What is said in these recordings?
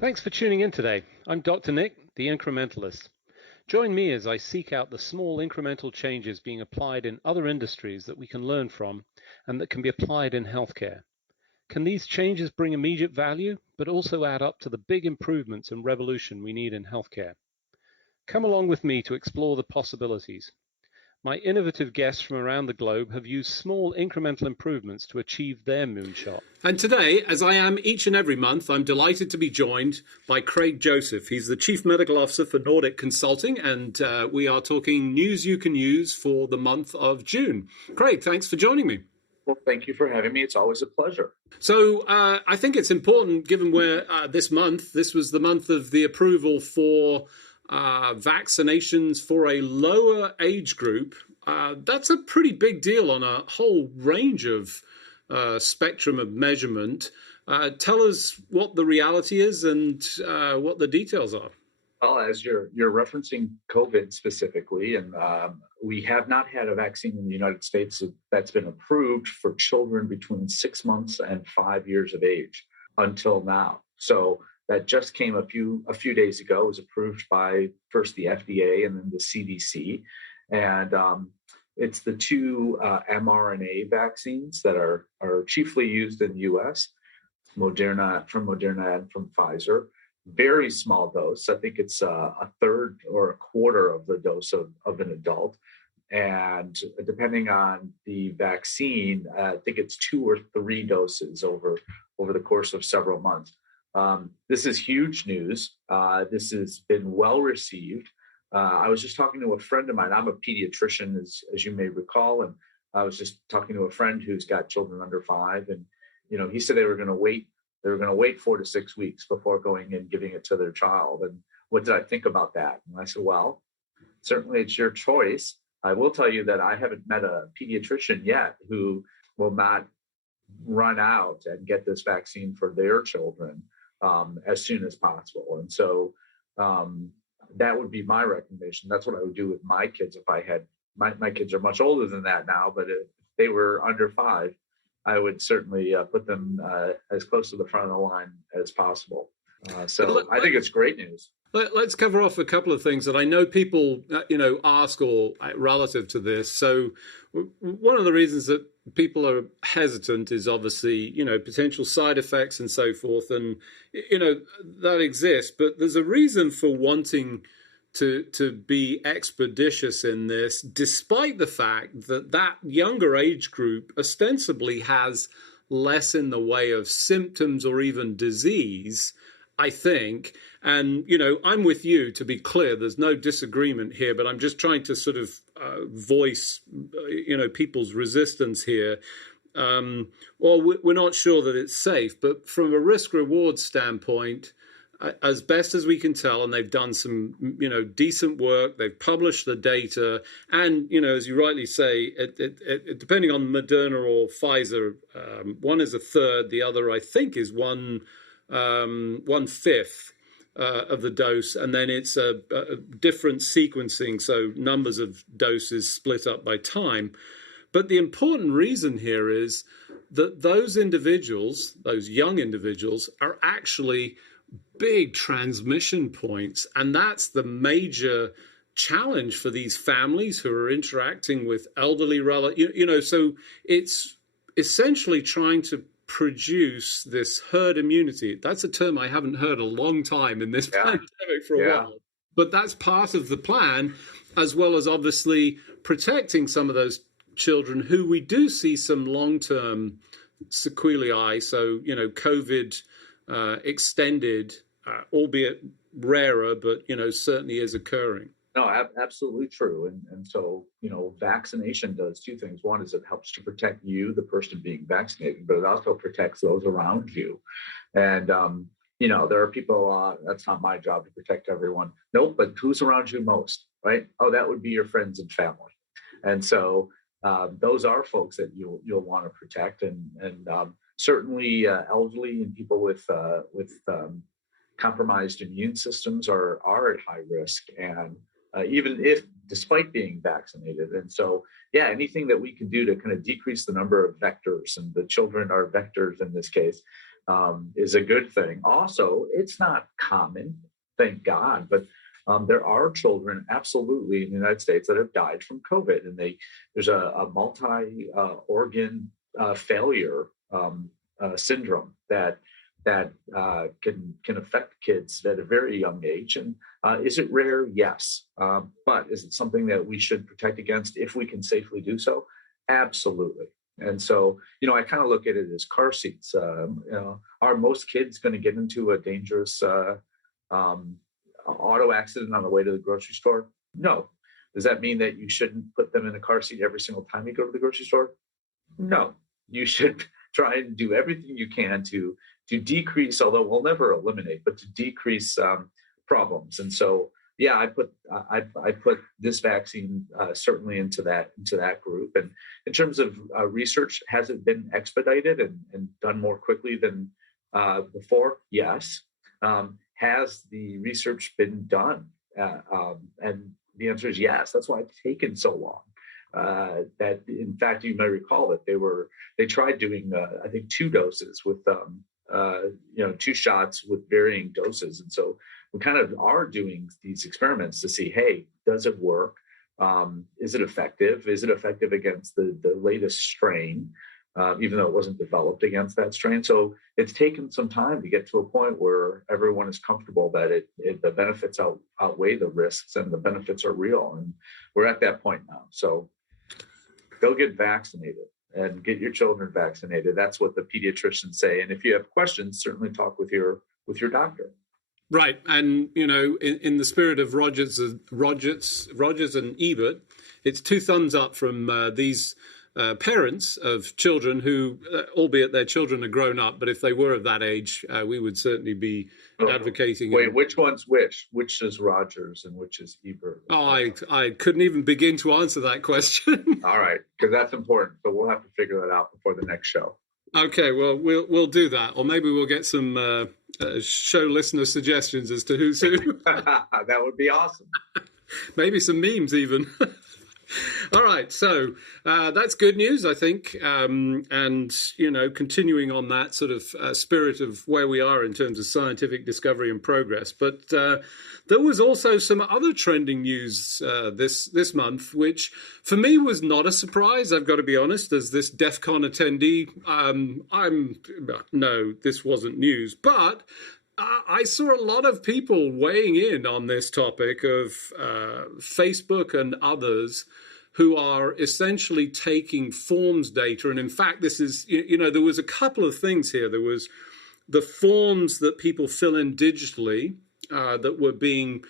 Thanks for tuning in today. I'm Dr. Nick, the Incrementalist. Join me as I seek out the small incremental changes being applied in other industries that we can learn from and that can be applied in healthcare. Can these changes bring immediate value, but also add up to the big improvements and revolution we need in healthcare? Come along with me to explore the possibilities. My innovative guests from around the globe have used small incremental improvements to achieve their moonshot. And today, as I am each and every month, I'm delighted to be joined by Craig Joseph. He's the Chief Medical Officer for Nordic Consulting, and we are talking news you can use for the month of June. Craig, thanks for joining me. Well, thank you for having me. It's always a pleasure. So I think it's important, given where this was the month of the approval for vaccinations for a lower age group. That's a pretty big deal on a whole range of spectrum of measurement. Tell us what the reality is and what the details are. Well, as you're referencing COVID specifically, and we have not had a vaccine in the United States that's been approved for children between 6 months and 5 years of age until now. So that just came a few days ago. It was approved by first the FDA and then the CDC, and it's the two mRNA vaccines that are chiefly used in the U.S. from Moderna and from Pfizer. Very small dose. I think it's a third or a quarter of the dose of an adult. And depending on the vaccine, I think it's 2 or 3 doses over the course of several months. This is huge news. This has been well received. I was just talking to a friend of mine. I'm a pediatrician, as you may recall, and I was just talking to a friend who's got children under 5, and he said they were going to wait. They were going to wait 4 to 6 weeks before going and giving it to their child. And what did I think about that? And I said, well, certainly it's your choice. I will tell you that I haven't met a pediatrician yet who will not run out and get this vaccine for their children as soon as possible. And so that would be my recommendation. That's what I would do with my kids if I had, my kids are much older than that now, but if they were under 5, I would certainly put them as close to the front of the line as possible. So I think it's great news. Let's cover off a couple of things that I know people, ask or relative to this. So one of the reasons that people are hesitant is obviously, potential side effects and so forth. And, that exists. But there's a reason for wanting to be expeditious in this, despite the fact that younger age group ostensibly has less in the way of symptoms or even disease, I think. And, I'm with you, to be clear. There's no disagreement here, but I'm just trying to sort of voice, people's resistance here. We're not sure that it's safe, but from a risk-reward standpoint, as best as we can tell, and they've done some, decent work. They've published the data, and as you rightly say, it depending on Moderna or Pfizer, one is a third, the other I think is 1/5 of the dose, and then it's a different sequencing, so numbers of doses split up by time. But the important reason here is that those individuals, those young individuals, are actually big transmission points. And that's the major challenge for these families who are interacting with elderly relatives. So it's essentially trying to produce this herd immunity. That's a term I haven't heard a long time in this pandemic for a while. But that's part of the plan, as well as obviously protecting some of those children who we do see some long-term sequelae. So, COVID extended, albeit rarer, but, certainly is occurring. No, absolutely true. And so, vaccination does 2 things. One is it helps to protect you, the person being vaccinated, but it also protects those around you. And, there are people, that's not my job to protect everyone. Nope, but who's around you most, right? Oh, that would be your friends and family. And so those are folks that you'll want to protect. And certainly elderly and people with compromised immune systems are at high risk, and even if despite being vaccinated. And so, anything that we can do to kind of decrease the number of vectors, and the children are vectors in this case, is a good thing. Also, it's not common, thank God, but there are children absolutely in the United States that have died from COVID, and there's a multi-organ failure syndrome that can affect kids at a very young age. And is it rare? Yes. But is it something that we should protect against if we can safely do so? Absolutely. And so, I kind of look at it as car seats. Are most kids going to get into a dangerous auto accident on the way to the grocery store? No. Does that mean that you shouldn't put them in a car seat every single time you go to the grocery store? No. You should try and do everything you can to decrease, although we'll never eliminate, but to decrease problems. And so, yeah, I put this vaccine certainly into that group. And in terms of research, has it been expedited and done more quickly than before? Yes. Has the research been done? And the answer is yes. That's why it's taken so long. That in fact, you may recall that they tried doing I think 2 doses with 2 shots with varying doses. And so we kind of are doing these experiments to see, hey, does it work? Is it effective? Is it effective against the latest strain, even though it wasn't developed against that strain? So it's taken some time to get to a point where everyone is comfortable that the benefits outweigh the risks and the benefits are real. And we're at that point now. So go get vaccinated and get your children vaccinated. That's what the pediatricians say. And if you have questions, certainly talk with your doctor. Right. And, in the spirit of Rogers and Ebert, it's 2 thumbs up from these parents of children who, albeit their children are grown up, but if they were of that age, we would certainly be advocating. Wait, which one's which? Which is Rogers and which is Ebert? Oh, I couldn't even begin to answer that question. All right, because that's important. But we'll have to figure that out before the next show. Okay, well, we'll do that, or maybe we'll get some show listener suggestions as to who's who. That would be awesome. Maybe some memes even. All right, so that's good news, I think, and continuing on that sort of spirit of where we are in terms of scientific discovery and progress. But there was also some other trending news this month, which for me was not a surprise. I've got to be honest, as this DEF CON attendee, no, this wasn't news, but I saw a lot of people weighing in on this topic of Facebook and others who are essentially taking forms data. And in fact, this is, there was a couple of things here. There was the forms that people fill in digitally that were being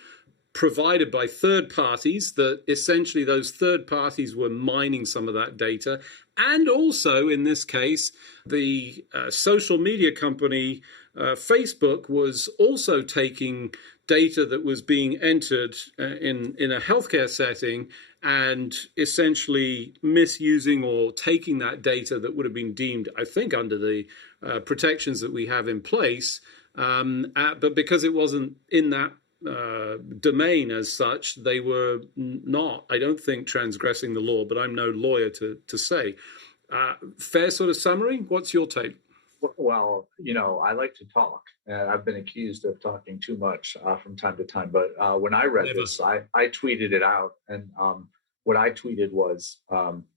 provided by third parties, that essentially those third parties were mining some of that data. And also, in this case, the social media company Facebook was also taking data that was being entered in a healthcare setting and essentially misusing or taking that data that would have been deemed, I think, under the protections that we have in place. But because it wasn't in that domain as such, they were not, I don't think, transgressing the law, but I'm no lawyer to say. Fair sort of summary? What's your take? Well, I like to talk, and I've been accused of talking too much from time to time. But when I read this, I tweeted it out, and what I tweeted was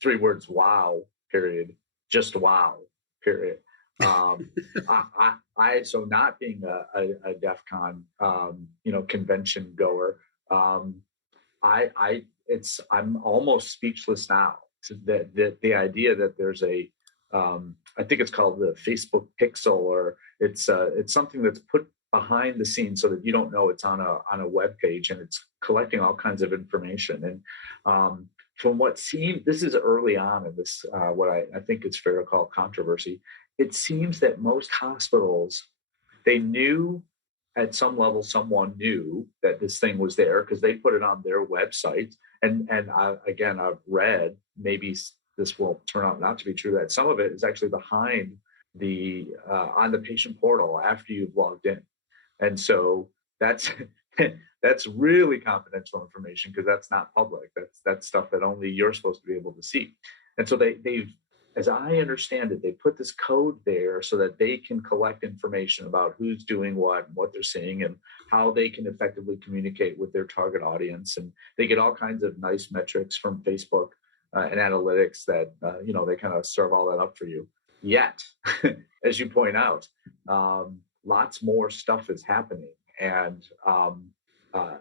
3 words: "Wow!" Period. Just wow! Period. So not being a DEF CON, convention goer, I'm almost speechless now. The idea that there's I think it's called the Facebook Pixel, or it's something that's put behind the scenes so that you don't know it's on a web page, and it's collecting all kinds of information. And from what seemed, this is early on in this, what I think it's fair to call controversy. It seems that most hospitals, they knew at some level, someone knew that this thing was there because they put it on their website. And again, I've read, maybe this will turn out not to be true, that some of it is actually behind on the patient portal after you've logged in. And so that's really confidential information, because that's not public. That's stuff that only you're supposed to be able to see. And so they've as I understand it, they put this code there so that they can collect information about who's doing what and what they're seeing and how they can effectively communicate with their target audience. And they get all kinds of nice metrics from Facebook and analytics that, they kind of serve all that up for you. Yet, as you point out, lots more stuff is happening. And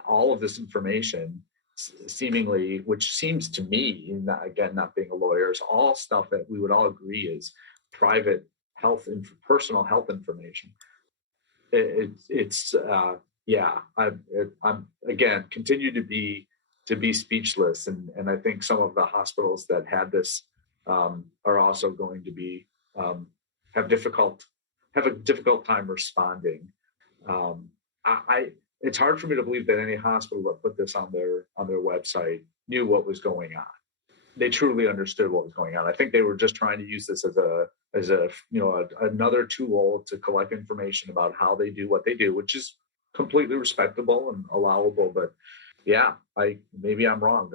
all of this information seemingly, which seems to me, not being a lawyer, is all stuff that we would all agree is private health and personal health information. I'm again continue to be speechless, and I think some of the hospitals that had this are also going to be have a difficult time responding. It's hard for me to believe that any hospital that put this on their website knew what was going on. They truly understood what was going on. I think they were just trying to use this as another tool to collect information about how they do what they do, which is completely respectable and allowable. But yeah, maybe I'm wrong.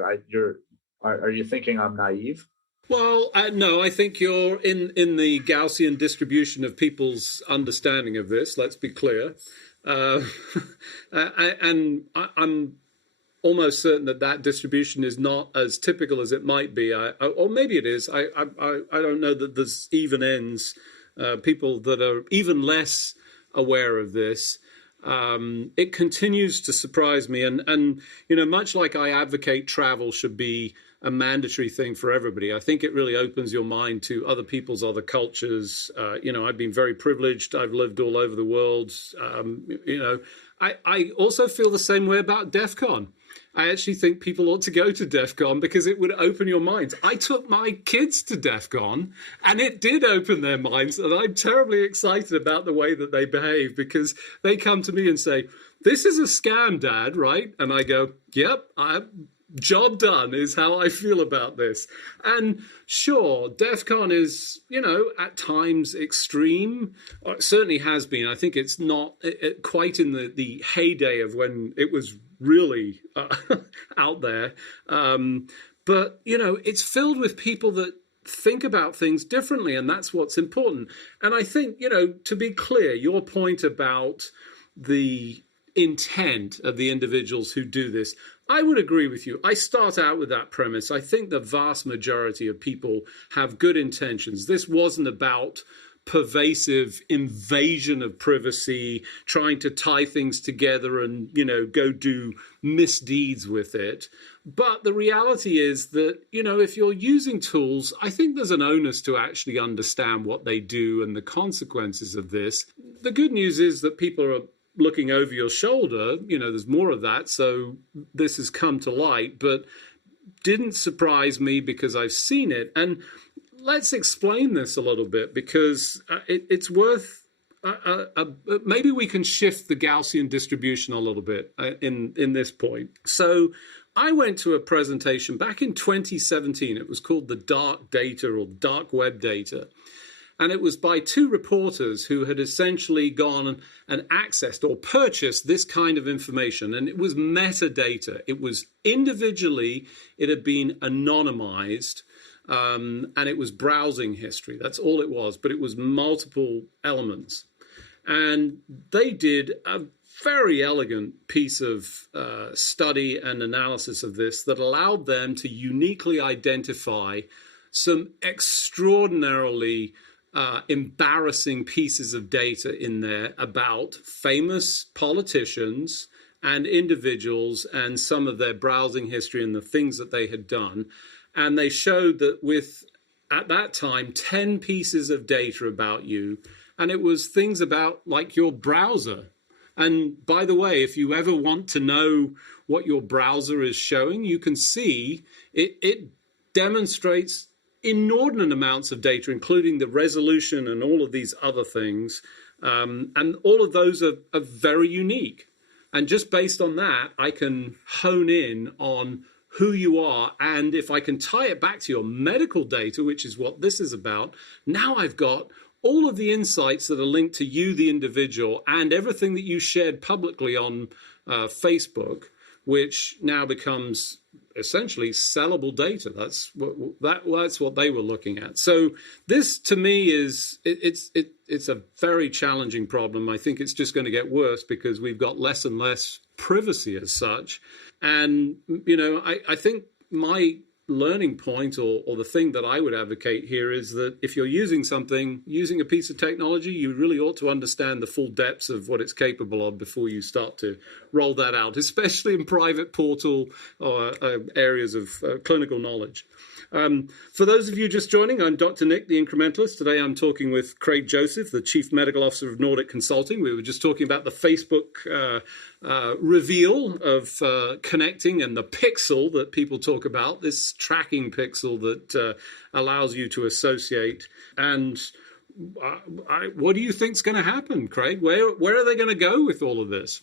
Are you thinking I'm naive? Well, no, I think you're in the Gaussian distribution of people's understanding of this. Let's be clear. And I'm almost certain that distribution is not as typical as it might be. Or maybe it is. I don't know that there's even ends, people that are even less aware of this. It continues to surprise me. And much like I advocate travel should be a mandatory thing for everybody, I think it really opens your mind to other people's other cultures. I've been very privileged. I've lived all over the world. I also feel the same way about DEF CON. I actually think people ought to go to DEF CON because it would open your minds. I took my kids to DEF CON and it did open their minds. And I'm terribly excited about the way that they behave because they come to me and say, "This is a scam, Dad, right?" And I go, "Yep, job done," is how I feel about this. And sure, DEF CON is, at times extreme. Or it certainly has been. I think it's not quite in the heyday of when it was really out there. But, it's filled with people that think about things differently, and that's what's important. And I think, to be clear, your point about the intent of the individuals who do this, I would agree with you. I start out with that premise. I think the vast majority of people have good intentions. This wasn't about pervasive invasion of privacy, trying to tie things together and, go do misdeeds with it. But the reality is that, if you're using tools, I think there's an onus to actually understand what they do and the consequences of this. The good news is that people are looking over your shoulder. There's more of that, so this has come to light, but didn't surprise me because I've seen it. And let's explain this a little bit because it's worth maybe we can shift the Gaussian distribution a little bit in this point. So I went to a presentation back in 2017. It was called the Dark Data or Dark Web Data. And it was by two reporters who had essentially gone and accessed or purchased this kind of information. And it was metadata. It was individually, it had been anonymized, and it was browsing history. That's all it was. But it was multiple elements. And they did a very elegant piece of study and analysis of this that allowed them to uniquely identify some extraordinarily embarrassing pieces of data in there about famous politicians and individuals and some of their browsing history and the things that they had done. And they showed that with, at that time, 10 pieces of data about you, and it was things about like your browser. And by the way, if you ever want to know what your browser is showing, you can see it demonstrates inordinate amounts of data, including the resolution and all of these other things. And all of those are very unique. And just based on that, I can hone in on who you are. And if I can tie it back to your medical data, which is what this is about, now I've got all of the insights that are linked to you, the individual, and everything that you shared publicly on Facebook, which now becomes essentially sellable data. That's what they were looking at. So this, to me, it's a very challenging problem. I think it's just going to get worse because we've got less and less privacy as such. And I think my learning point or the thing that I would advocate here is that if you're using a piece of technology, you really ought to understand the full depths of what it's capable of before you start to roll that out, especially in private portal or areas of clinical knowledge. For those of you just joining, I'm Dr. Nick, the Incrementalist. Today I'm talking with Craig Joseph, the Chief Medical Officer of Nordic Consulting. We were just talking about the Facebook reveal of connecting and the pixel that people talk about, this tracking pixel that allows you to associate. And what do you think is going to happen, Craig? Where are they going to go with all of this?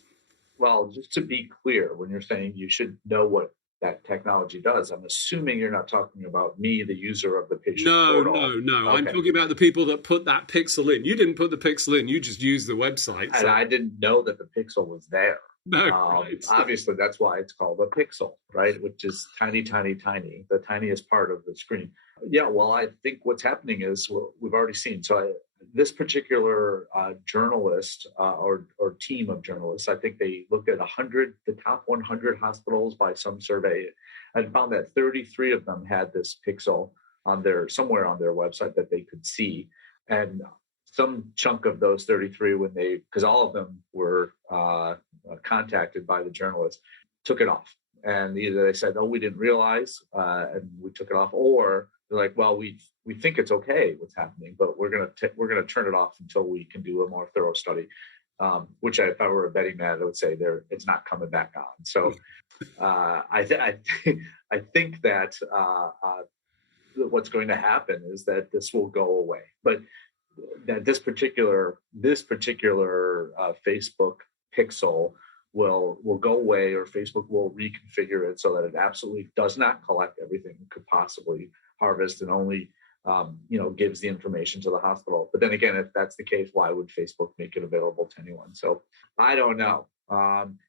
Well, just to be clear, when you're saying you should know what that technology does, I'm assuming you're not talking about me, the user of the patient portal. No. Okay. I'm talking about the people that put that pixel in. You didn't put the pixel in. You just used the website. And I didn't know that the pixel was there. No, right. Obviously, that's why it's called a pixel, right? Which is tiny, tiny, tiny, the tiniest part of the screen. Yeah, well, I think what's happening is we've already seen. So this particular journalist or team of journalists, I think they looked at the top 100 hospitals by some survey, and found that 33 of them had this pixel somewhere on their website that they could see. And some chunk of those 33, because all of them were contacted by the journalist, took it off. And either they said, "Oh, we didn't realize, and we took it off," or they're like, "Well, we think it's okay what's happening, but we're gonna turn it off until we can do a more thorough study." Which, if I were a betting man, I would say it's not coming back on. So I think that what's going to happen is that this will go away, but that this particular Facebook pixel will go away, or Facebook will reconfigure it so that it absolutely does not collect everything it could possibly harvest, and only gives the information to the hospital. But then again, if that's the case, why would Facebook make it available to anyone? So I don't know.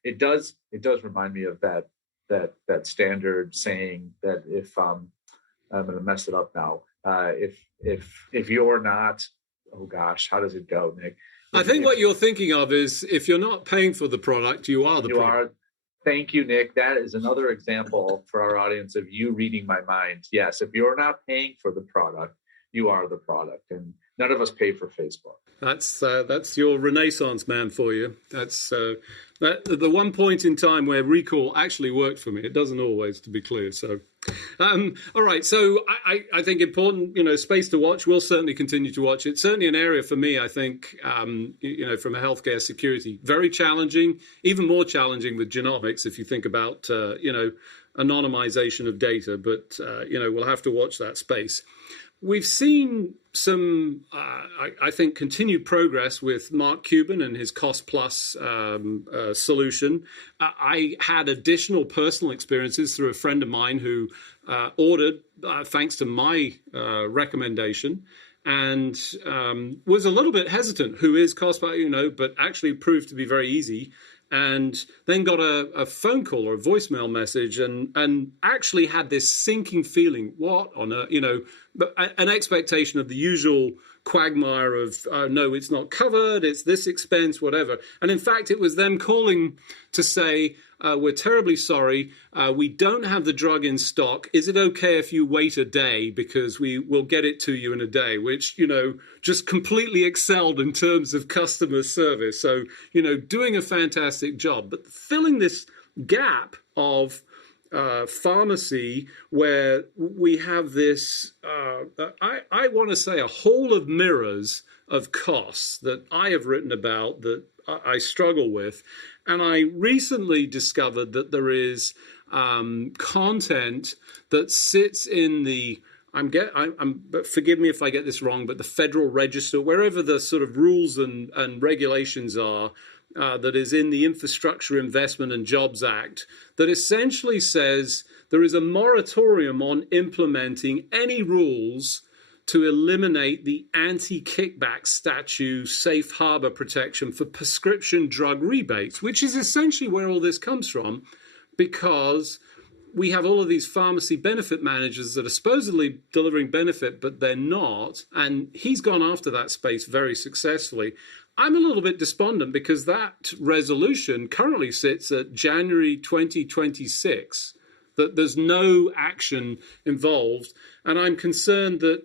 It does remind me of that standard saying that if I'm going to mess it up now. If you're not, oh gosh, how does it go, Nick? I think what you're thinking of is, if you're not paying for the product, you are the product. Thank you, Nick. That is another example for our audience of you reading my mind. Yes, if you're not paying for the product, you are the product, and none of us pay for Facebook. That's your Renaissance man for you. That's the one point in time where recall actually worked for me. It doesn't always, to be clear. So, all right. So I think important, space to watch. We'll certainly continue to watch it. Certainly an area for me, I think, from a healthcare security, very challenging, even more challenging with genomics, if you think about, anonymization of data. But, we'll have to watch that space. We've seen some, I think, continued progress with Mark Cuban and his cost plus solution. I had additional personal experiences through a friend of mine who ordered, thanks to my recommendation, and was a little bit hesitant, who is cost plus, but actually proved to be very easy. And then got a phone call or a voicemail message, and actually had this sinking feeling, what on earth, but an expectation of the usual quagmire of, no, it's not covered, it's this expense, whatever. And in fact, it was them calling to say, we're terribly sorry, we don't have the drug in stock. Is it okay if you wait a day, because we will get it to you in a day, which, just completely excelled in terms of customer service. So, doing a fantastic job, but filling this gap of pharmacy where we have this, I want to say, a hall of mirrors of costs that I have written about that I struggle with. And I recently discovered that there is content that sits in the, but forgive me if I get this wrong, but the Federal Register, wherever the sort of rules and regulations are, that is in the Infrastructure Investment and Jobs Act, that essentially says there is a moratorium on implementing any rules to eliminate the anti-kickback statute safe harbor protection for prescription drug rebates, which is essentially where all this comes from, because we have all of these pharmacy benefit managers that are supposedly delivering benefit, but they're not. And he's gone after that space very successfully. I'm a little bit despondent because that resolution currently sits at January 2026, that there's no action involved. And I'm concerned that,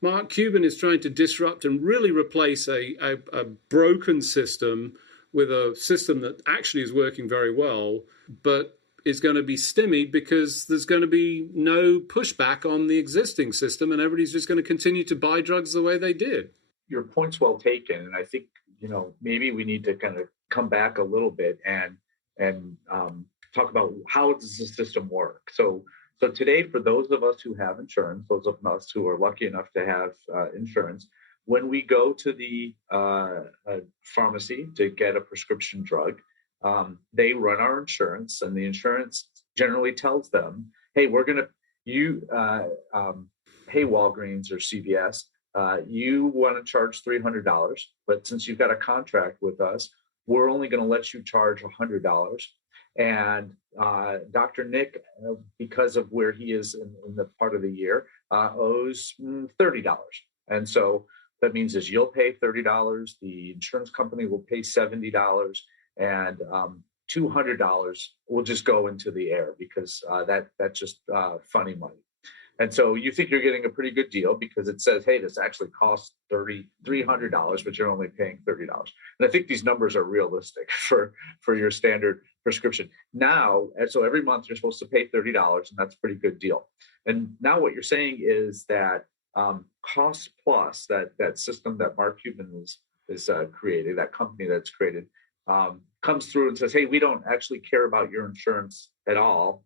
Mark Cuban is trying to disrupt and really replace a broken system with a system that actually is working very well, but is going to be stymied because there's going to be no pushback on the existing system, and everybody's just going to continue to buy drugs the way they did. Your point's well taken, and I think maybe we need to kind of come back a little bit and talk about how does the system work. So today, for those of us who have insurance, those of us who are lucky enough to have insurance, when we go to the pharmacy to get a prescription drug, they run our insurance, and the insurance generally tells them, "Hey, hey, Walgreens or CVS, you want to charge $300, but since you've got a contract with us, we're only going to let you charge $100." And Dr. Nick, because of where he is in the part of the year, owes $30. And so that means is you'll pay $30, the insurance company will pay $70, and $200 will just go into the air because that's just funny money. And so you think you're getting a pretty good deal because it says, hey, this actually costs $300, but you're only paying $30. And I think these numbers are realistic for your standard prescription. Now, and so every month you're supposed to pay $30, and that's a pretty good deal. And now what you're saying is that Cost Plus, that system that Mark Cuban is created, that company that's created, comes through and says, hey, we don't actually care about your insurance at all.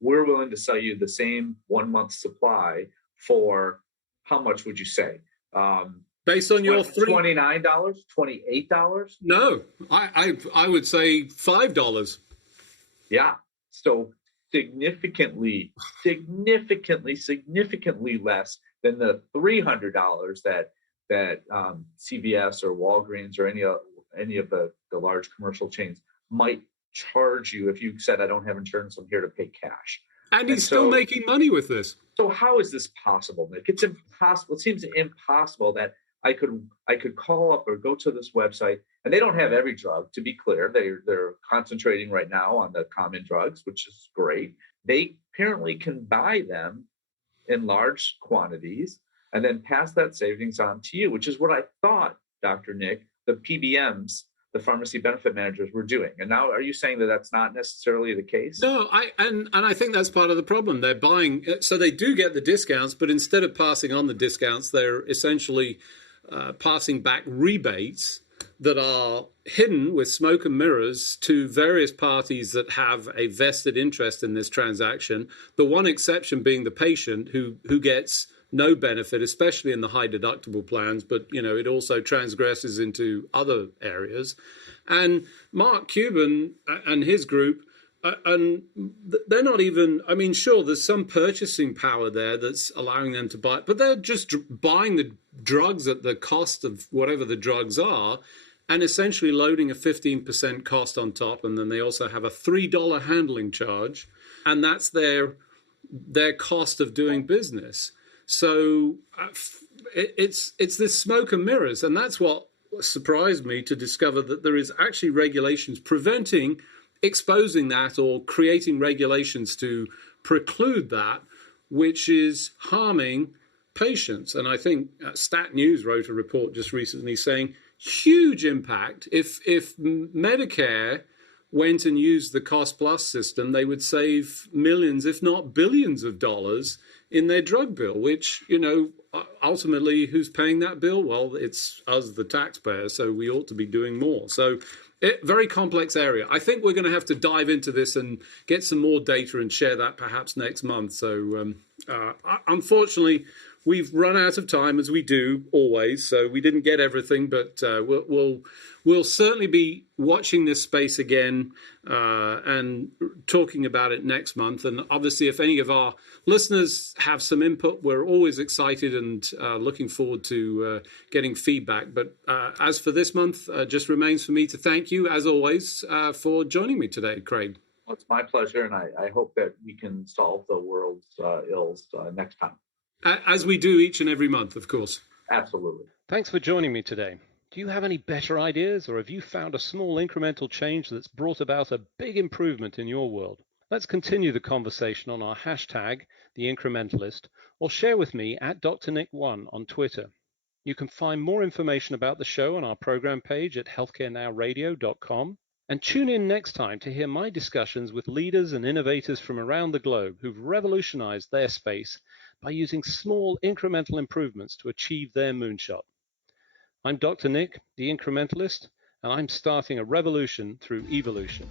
We're willing to sell you the same 1 month supply for how much would you say? Based on your $29, $28? No, I would say $5. Yeah. So significantly less than the $300 that CVS or Walgreens or any of the large commercial chains might charge you if you said, I don't have insurance, I'm here to pay cash. And he's still making money with this. So how is this possible, Nick? It's impossible. It seems impossible that I could call up or go to this website, and they don't have every drug, to be clear. They're concentrating right now on the common drugs, which is great. They apparently can buy them in large quantities and then pass that savings on to you, which is what I thought, Dr. Nick, the PBMs, the pharmacy benefit managers, were doing. And now are you saying that that's not necessarily the case? No, I think that's part of the problem. They're buying, so they do get the discounts, but instead of passing on the discounts, they're essentially passing back rebates that are hidden with smoke and mirrors to various parties that have a vested interest in this transaction. The one exception being the patient who gets no benefit, especially in the high deductible plans, but it also transgresses into other areas. And Mark Cuban and his group, and they're not even, sure, there's some purchasing power there that's allowing them to buy, but they're just buying the drugs at the cost of whatever the drugs are, and essentially loading a 15% cost on top. And then they also have a $3 handling charge, and that's their cost of doing business. So it's this smoke and mirrors, and that's what surprised me to discover that there is actually regulations preventing exposing that or creating regulations to preclude that, which is harming patients. And I think Stat News wrote a report just recently saying huge impact. If Medicare went and used the Cost Plus system, they would save millions, if not billions of dollars in their drug bill, which, ultimately, who's paying that bill? Well, it's us, the taxpayers, so we ought to be doing more. So very complex area. I think we're going to have to dive into this and get some more data and share that perhaps next month. So unfortunately, we've run out of time, as we do always. So we didn't get everything, but we'll certainly be watching this space again and talking about it next month. And obviously, if any of our listeners have some input, we're always excited and looking forward to getting feedback. But as for this month, just remains for me to thank you, as always, for joining me today, Craig. Well, it's my pleasure, and I hope that we can solve the world's ills next time. As we do each and every month, of course. Absolutely. Thanks for joining me today. Do you have any better ideas, or have you found a small incremental change that's brought about a big improvement in your world? Let's continue the conversation on our hashtag, The Incrementalist, or share with me at Dr. Nick1 on Twitter. You can find more information about the show on our program page at healthcarenowradio.com. And tune in next time to hear my discussions with leaders and innovators from around the globe who've revolutionized their space by using small incremental improvements to achieve their moonshot. I'm Dr. Nick, the Incrementalist, and I'm starting a revolution through evolution.